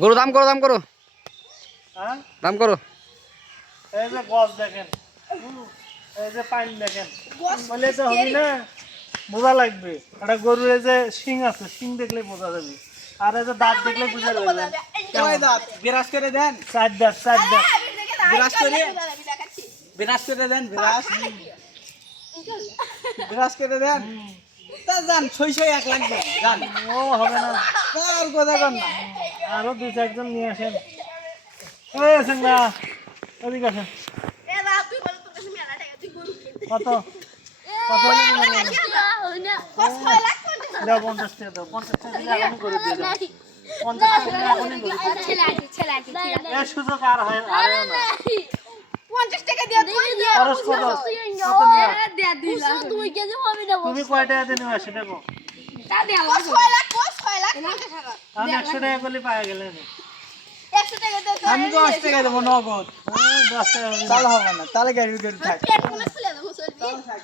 গরু দাম করো দাম করো। হ্যাঁ? দাম করো। এই যে গছ দেখেন। এই যে পাইন দেখেন। বলে তো হবি না বোঝা লাগবে। একটা গরুর এই যে শিং আছে শিং দেখলে বোঝা যাবে। আর এই যে দাঁত দেখলে বোঝা যাবে। কয় দাঁত। বিরাজ করে দেন। চার দাঁত চার দাঁত বিরাজ করে? বিরাজ করে দেন বিরাজ। বিরাজ করে দেন। তা যান ছয় ছয় এক লাখ দেন যান। ও হবে না। আর কথা কর না। আরও দুই চারজন নিয়ে আসেন। ওই আছেন না ওদিকে আসেন। কত? কত? দাও পঞ্চাশ টাকা দাও পঞ্চাশ টাকা দিলে এখনই করে দিয়ে দাও। পঞ্চাশ টাকা দিলে এখনই করে দিয়ে এই সুযোগ আর হয় আর হয় না। পঞ্চাশ টাকা দিয়ে খরচ কত? কত? দুই কেজি হবে না তুমি কয় টাকা দিয়ে নিবা সেটা তা লাখ লাখ? টাকা আমি একশো টাকা করলে পাওয়া গেলে আমি দশ টাকা দেবো নগদ। দশ টাকা। হলে তাহলে হবে না তাহলে গাড়ি ভিতরে থাক।